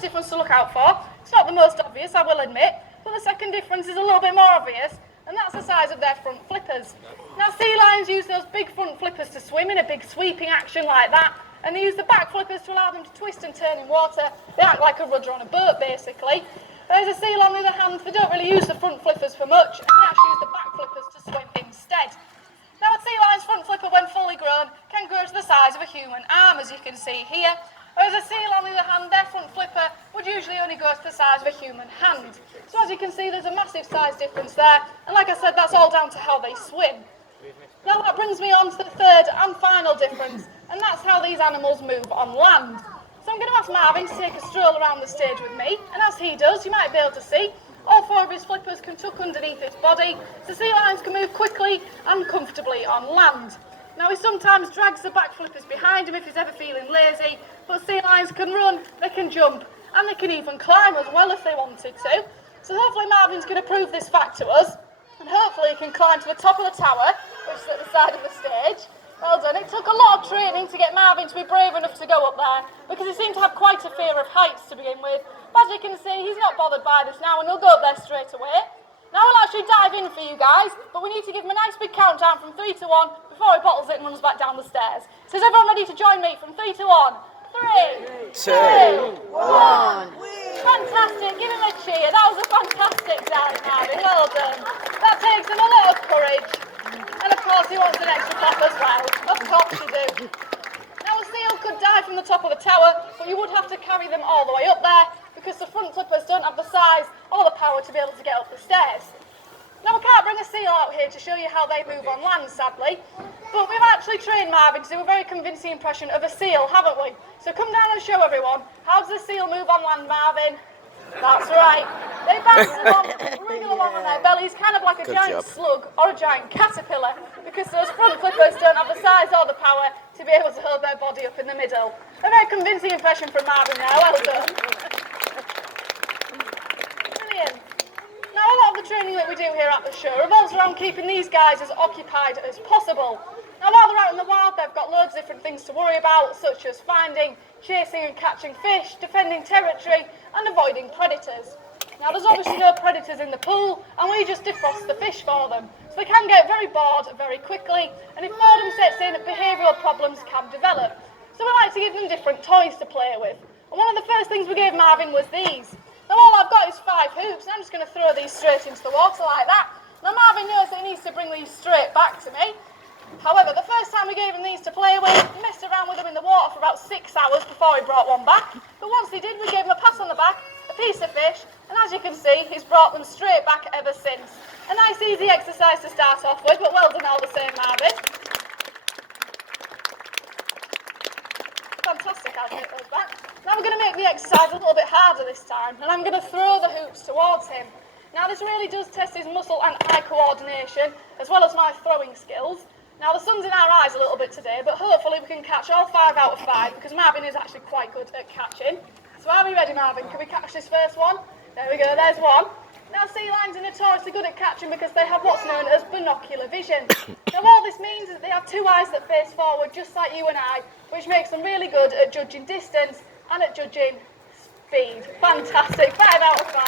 first difference to look out for, it's not the most obvious, I will admit, but the second difference is a little bit more obvious, and that's the size of their front flippers. Now, sea lions use those big front flippers to swim in a big sweeping action like that, and they use the back flippers to allow them to twist and turn in water. They act like a rudder on a boat, basically. Whereas a seal, on the other hand, they don't really use the front flippers for much, and they actually use the back flippers to swim instead. Now, a sea lion's front flipper, when fully grown, can grow to the size of a human arm, as you can see here. Whereas a seal, on the other hand, their front flipper would usually only go to the size of a human hand. So as you can see, there's a massive size difference there, and like I said, that's all down to how they swim. Now that brings me on to the third and final difference, and that's how these animals move on land. So I'm going to ask Marvin to take a stroll around the stage with me, and as he does, you might be able to see, all four of his flippers can tuck underneath his body, so sea lions can move quickly and comfortably on land. Now he sometimes drags the back flippers behind him if he's ever feeling lazy, but sea lions can run, they can jump, and they can even climb as well if they wanted to. So hopefully Marvin's going to prove this fact to us, and hopefully he can climb to the top of the tower, which is at the side of the stage. Well done. It took a lot of training to get Marvin to be brave enough to go up there, because he seemed to have quite a fear of heights to begin with. But as you can see, he's not bothered by this now, and he'll go up there straight away. Now we'll actually dive in for you guys, but we need to give him a nice big countdown from 3 to 1 before he bottles it and runs back down the stairs. So is everyone ready to join me from 3 to 1? 3, 2, 1. Fantastic. Give him a cheer. That was a fantastic dive, Marvin. Well done. That takes him a lot of courage. And of course he wants an extra clap as well. Of course you do. Now a seal could dive from the top of the tower, but you would have to carry them all the way up there, because the front flippers don't have the size or the power to be able to get up the stairs. Now we can't bring a seal out here to show you how they move on land, sadly, but we've actually trained Marvin to do a very convincing impression of a seal, haven't we? So come down and show everyone, how does a seal move on land, Marvin? That's right. They bounce along, wriggle along on their bellies, kind of like a giant slug or a giant caterpillar, because those front flippers don't have the size or the power to be able to hold their body up in the middle. A very convincing impression from Marvin there, well done. Brilliant. Now a lot of the training that we do here at the show revolves around keeping these guys as occupied as possible. Now while they're out in the wild, they've got loads of different things to worry about, such as finding, chasing and catching fish, defending territory and avoiding predators. Now there's obviously no predators in the pool, and we just defrost the fish for them. So they can get very bored very quickly, and if boredom sets in, behavioural problems can develop. So we like to give them different toys to play with. And one of the first things we gave Marvin was these. Now all I've got is 5 hoops, and I'm just going to throw these straight into the water like that. Now Marvin knows that he needs to bring these straight back to me. However, the first time we gave him these to play with, he messed around with them in the water for about 6 hours before he brought one back. But once he did, we gave him a pat on the back, a piece of fish, and as you can see, he's brought them straight back ever since. A nice easy exercise to start off with, but well done all the same, Marvin. Fantastic, I'll take those back. Now we're going to make the exercise a little bit harder this time, and I'm going to throw the hoops towards him. Now this really does test his muscle and eye coordination, as well as my throwing skills. Now the sun's in our eyes a little bit today, but hopefully we can catch all 5 out of 5, because Marvin is actually quite good at catching. So are we ready, Marvin? Can we catch this first one? There we go, there's one. Now sea lions are notoriously good at catching because they have what's known as binocular vision. Now all this means is that they have 2 eyes that face forward, just like you and I, which makes them really good at judging distance and at judging speed. Fantastic, 5 out of 5.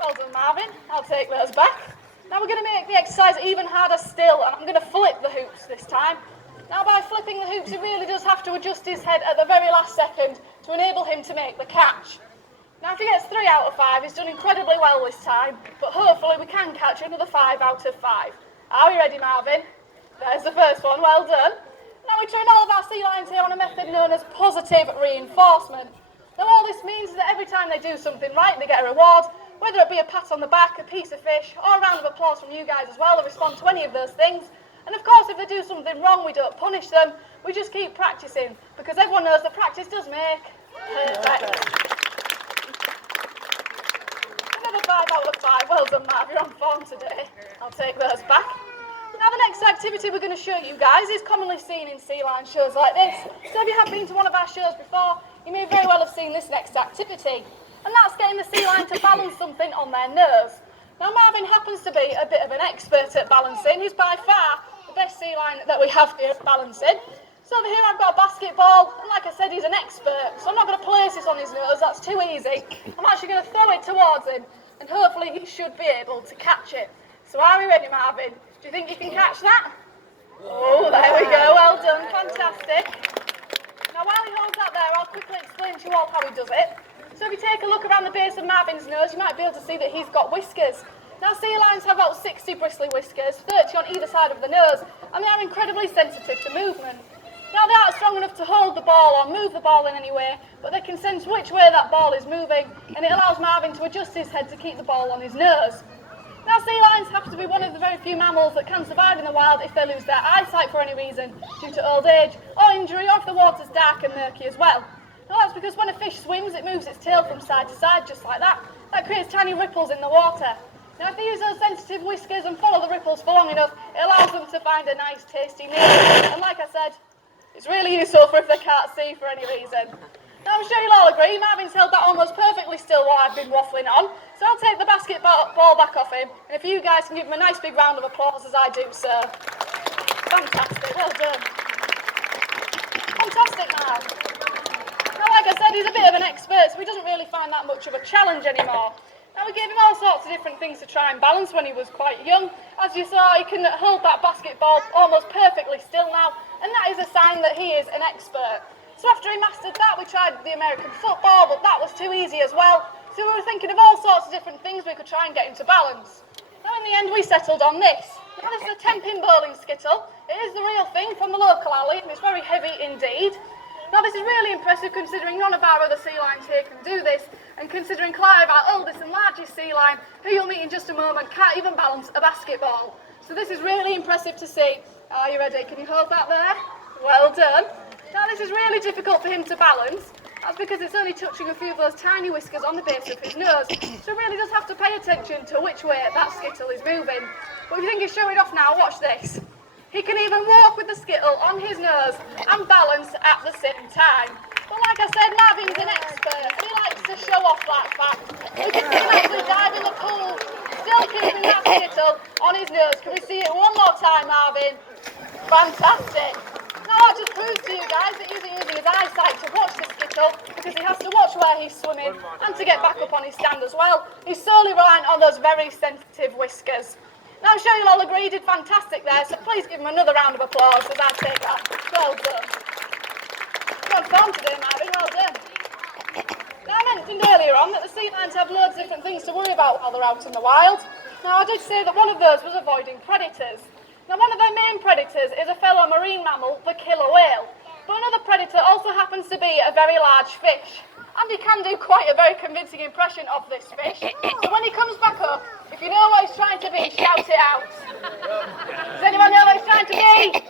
Well done, Marvin. I'll take those back. Now we're going to make the exercise even harder still, and I'm going to flip the hoops this time. Now by flipping the hoops, he really does have to adjust his head at the very last second to enable him to make the catch. Now if he gets 3 out of 5, he's done incredibly well this time, but hopefully we can catch another 5 out of 5. Are we ready, Marvin? There's the first one, well done. Now we train all of our sea lions here on a method known as positive reinforcement. Now all this means is that every time they do something right, they get a reward, whether it be a pat on the back, a piece of fish, or a round of applause from you guys as well to respond to any of those things. And of course, if they do something wrong, we don't punish them, we just keep practicing, because everyone knows that practice does make perfect. Another 5 out of 5, well done, Marv, you're on form today. I'll take those back. Now the next activity we're going to show you guys is commonly seen in sea lion shows like this. So if you have been to one of our shows before, you may very well have seen this next activity. And that's getting the sea lion to balance something on their nose. Now Marvin happens to be a bit of an expert at balancing. He's by far the best sea lion that we have here at balancing. So over here I've got a basketball, and like I said, he's an expert, so I'm not going to place this on his nose, that's too easy. I'm actually going to throw it towards him, and hopefully he should be able to catch it. So are we ready, Marvin? Do you think you can catch that? Oh, there we go, well done, fantastic. Now while he holds that there, I'll quickly explain to you all how he does it. So if you take a look around the base of Marvin's nose, you might be able to see that he's got whiskers. Now sea lions have about 60 bristly whiskers, 30 on either side of the nose, and they are incredibly sensitive to movement. Now they aren't strong enough to hold the ball or move the ball in any way, but they can sense which way that ball is moving, and it allows Marvin to adjust his head to keep the ball on his nose. Now sea lions happen to be one of the very few mammals that can survive in the wild if they lose their eyesight for any reason, due to old age, or injury, or if the water's dark and murky as well. Now that's because when a fish swims, it moves its tail from side to side, just like that. That creates tiny ripples in the water. Now if they use those sensitive whiskers and follow the ripples for long enough, it allows them to find a nice tasty meal. And like I said, it's really useful for if they can't see for any reason. Now I'm sure you'll all agree, Marvin's held that almost perfectly still while I've been waffling on. So I'll take the basketball back off him, and if you guys can give him a nice big round of applause as I do so. Fantastic, well done. Fantastic, Marv. Now like I said, he's a bit of an expert, so he doesn't really find that much of a challenge anymore. Now we gave him all sorts of different things to try and balance when he was quite young. As you saw, he can hold that basketball almost perfectly still now, and that is a sign that he is an expert. So after he mastered that, we tried the American football, but that was too easy as well. So we were thinking of all sorts of different things we could try and get him to balance. Now in the end, we settled on this. Now this is a 10-pin bowling skittle. It is the real thing from the local alley, and it's very heavy indeed. Now this is really impressive considering none of our other sea lions here can do this, and considering Clive, our oldest and largest sea lion, who you'll meet in just a moment, can't even balance a basketball. So this is really impressive to see. Are you ready? Can you hold that there? Well done. Now this is really difficult for him to balance. That's because it's only touching a few of those tiny whiskers on the base of his nose. So he really does have to pay attention to which way that skittle is moving. But if you think he's showing off now, watch this. He can even walk with the skittle on his nose and balance at the same time. But like I said, Marvin's an expert and he likes to show off that fact. We can see him actually dive in the pool, still keeping that skittle on his nose. Can we see it one more time, Marvin? Fantastic. Now that just proves to you guys that he's using his eyesight to watch the skittle, because he has to watch where he's swimming and to get back up on his stand as well. He's solely reliant on those very sensitive whiskers. Now I'm sure you'll all agree he did fantastic there, so please give him another round of applause as I take that. Well done. You're on form today, Marvin, well done. Now I mentioned earlier on that the sea lions have loads of different things to worry about while they're out in the wild. Now I did say that one of those was avoiding predators. Now one of their main predators is a fellow marine mammal, the killer whale. But another predator also happens to be a very large fish. And he can do quite a very convincing impression of this fish. So when he comes back up, if you know what he's trying to be, shout it out. Does anyone know what he's trying to be?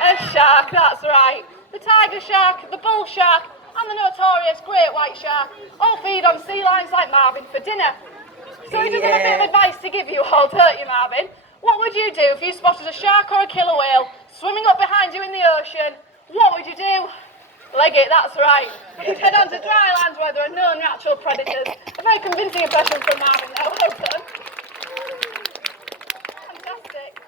A shark, that's right. The tiger shark, the bull shark, and the notorious great white shark all feed on sea lions like Marvin for dinner. So he does have a bit of advice to give you all, don't you, Marvin? What would you do if you spotted a shark or a killer whale swimming up behind you in the ocean? What would you do? Leg it, that's right. But you'd head on to dry land where there are no natural predators. A very convincing impression from Marvin there, well done. Fantastic.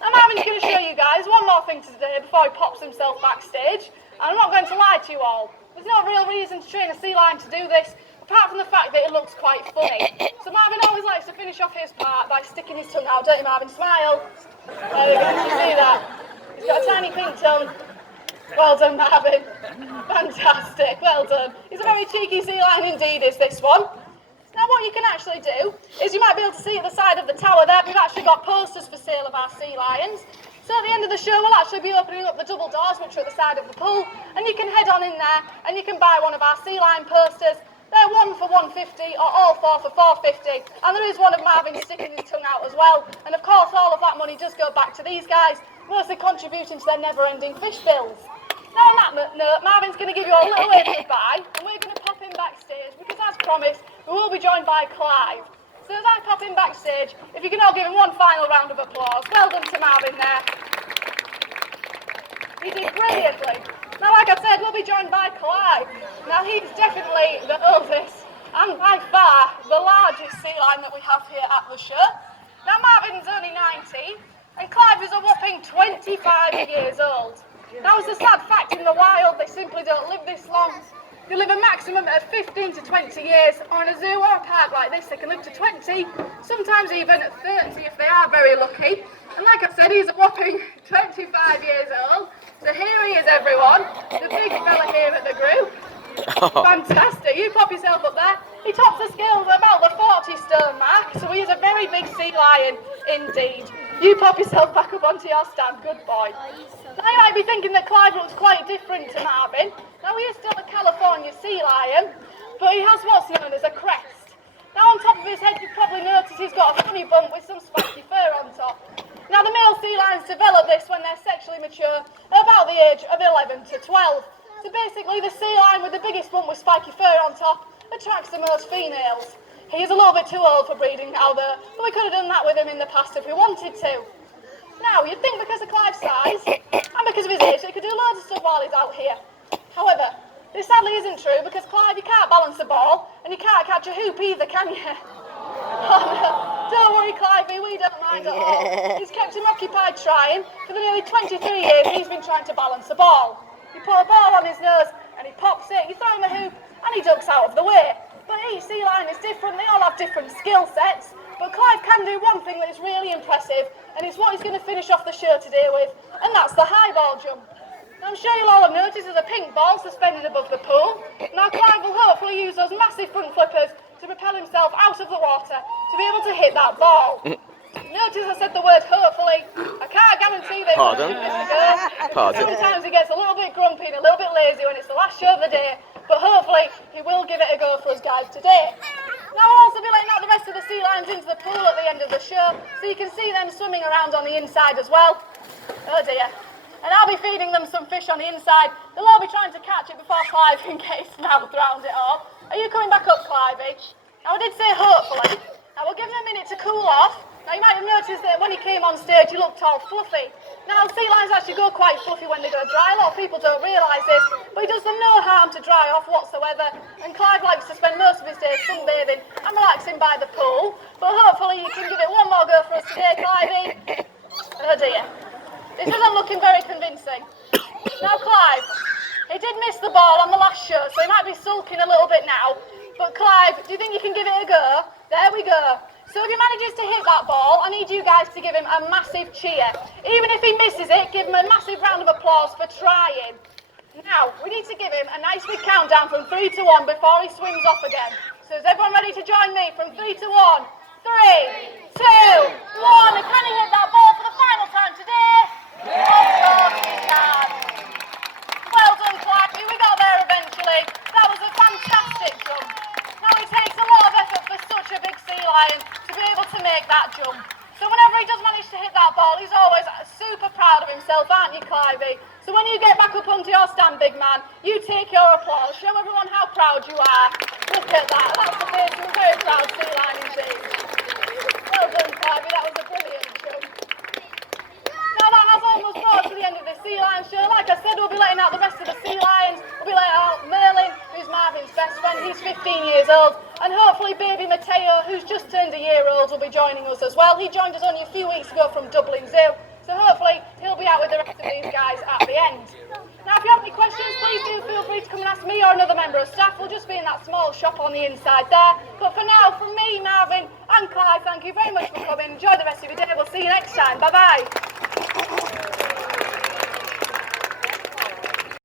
Now Marvin's going to show you guys one more thing today before he pops himself backstage. And I'm not going to lie to you all. There's no real reason to train a sea lion to do this, apart from the fact that it looks quite funny. So Marvin always likes to finish off his part by sticking his tongue out, don't you, Marvin? Smile. There we go, can you see that? He's got a tiny pink tongue. Well done, Marvin. Fantastic, well done. He's a very cheeky sea lion indeed, is this one. Now what you can actually do is you might be able to see at the side of the tower there, we've actually got posters for sale of our sea lions. So at the end of the show, we'll actually be opening up the double doors, which are at the side of the pool, and you can head on in there and you can buy one of our sea lion posters. They're one for £1.50 or all four for £4.50, and there is one of Marvin sticking his tongue out as well. And of course, all of that money does go back to these guys, mostly contributing to their never-ending fish bills. Now on that note, Marvin's going to give you a little wave goodbye, and we're going to pop him backstage, because as promised, we will be joined by Clive. So as I pop him backstage, if you can all give him one final round of applause. Well done to Marvin there. He did brilliantly. Now, like I said, we'll be joined by Clive. Now, he's definitely the oldest and by far the largest sea lion that we have here at the show. Now, Marvin's only 19, and Clive is a whopping 25 years old. Now, it's a sad fact, in the wild, they simply don't live this long. They live a maximum of 15 to 20 years. On a zoo or a park like this, they can live to 20, sometimes even 30 if they are very lucky. And like I said, he's a whopping 25 years old. So here he is, everyone, the big fella here at the group. Fantastic, you pop yourself up there. He tops the scales at about the 40-stone mark, so he is a very big sea lion indeed. You pop yourself back up onto your stand, good boy. Now you might be thinking that Clive looks quite different to Marvin. Now he is still a California sea lion, but he has what's known as a crest. Now on top of his head you've probably noticed he's got a funny bump with some spiky fur on top. Now the male sea lions develop this when they're sexually mature at about the age of 11 to 12. So basically the sea lion with the biggest bump with spiky fur on top attracts the most females. He is a little bit too old for breeding now though, but we could have done that with him in the past if we wanted to. Now, you'd think because of Clive's size, and because of his age, he could do loads of stuff while he's out here. However, this sadly isn't true, because Clive, you can't balance a ball, and you can't catch a hoop either, can you? Oh no, don't worry Clivey, we don't mind at all. He's kept him occupied trying. For the nearly 23 years he's been trying to balance a ball. You put a ball on his nose, and he pops it, you throw him a hoop, and he ducks out of the way. But each sea lion is different, they all have different skill sets. But Clive can do one thing that is really impressive, and it's what he's going to finish off the show today with, and that's the high ball jump. Now, I'm sure you'll all have noticed there's a pink ball suspended above the pool. Now Clive will hopefully use those massive front flippers to propel himself out of the water to be able to hit that ball. Notice I said the word hopefully. I can't guarantee that he'll give this a go. Pardon? Sometimes he gets a little bit grumpy and a little bit lazy when it's the last show of the day, but hopefully he will give it a go for us guys today. Now I'll also be letting out the rest of the sea lions into the pool at the end of the show, so you can see them swimming around on the inside as well. Oh dear. And I'll be feeding them some fish on the inside. They'll all be trying to catch it before Clive can get his mouth around it all. Are you coming back up, Clivey? Now I did say hopefully. Now we'll give him a minute to cool off. Now you might have noticed that when he came on stage he looked all fluffy. Now sea lions actually go quite fluffy when they go dry. A lot of people don't realise this, but it does them no harm to dry off whatsoever. And Clive likes to spend most of his days sunbathing and relaxing by the pool. But hopefully you can give it one more go for us today, Clivey. Oh dear. This isn't looking very convincing. Now Clive, he did miss the ball on the last show, so he might be sulking a little bit now. But Clive, do you think you can give it a go? There we go. So if he manages to hit that ball, I need you guys to give him a massive cheer. Even if he misses it, give him a massive round of applause for trying. Now, we need to give him a nice big countdown from 3 to 1 before he swims off again. So is everyone ready to join me from 3 to 1? 3, 2, 1. And can he hit that ball for the final time today? Of course he can. Well done, Clive. We got there eventually. That was a fantastic jump. Now it takes a lot of effort for such a big sea lion to be able to make that jump. So whenever he does manage to hit that ball, he's always super proud of himself, aren't you, Clivey? So when you get back up onto your stand, big man, you take your applause. Show everyone how proud you are. Look at that. That's the face of a very proud sea lion indeed. Well done, Clivey. That was a brilliant jump. Now that has almost brought us to the end of the Sea Lion show. Like I said, we'll be letting out the rest of the sea lions. We'll be letting out Merlin, who's Marvin's best friend. He's 15 years old. And hopefully baby Matteo, who's just turned a year old, will be joining us as well. He joined us only a few weeks ago from Dublin Zoo. So hopefully he'll be out with the rest of these guys at the end. Now if you have any questions, please do feel free to come and ask me or another member of staff. We'll just be in that small shop on the inside there. But for now, from me, Marvin and Clive, thank you very much for coming. Enjoy the rest of your day. We'll see you next time. Bye-bye.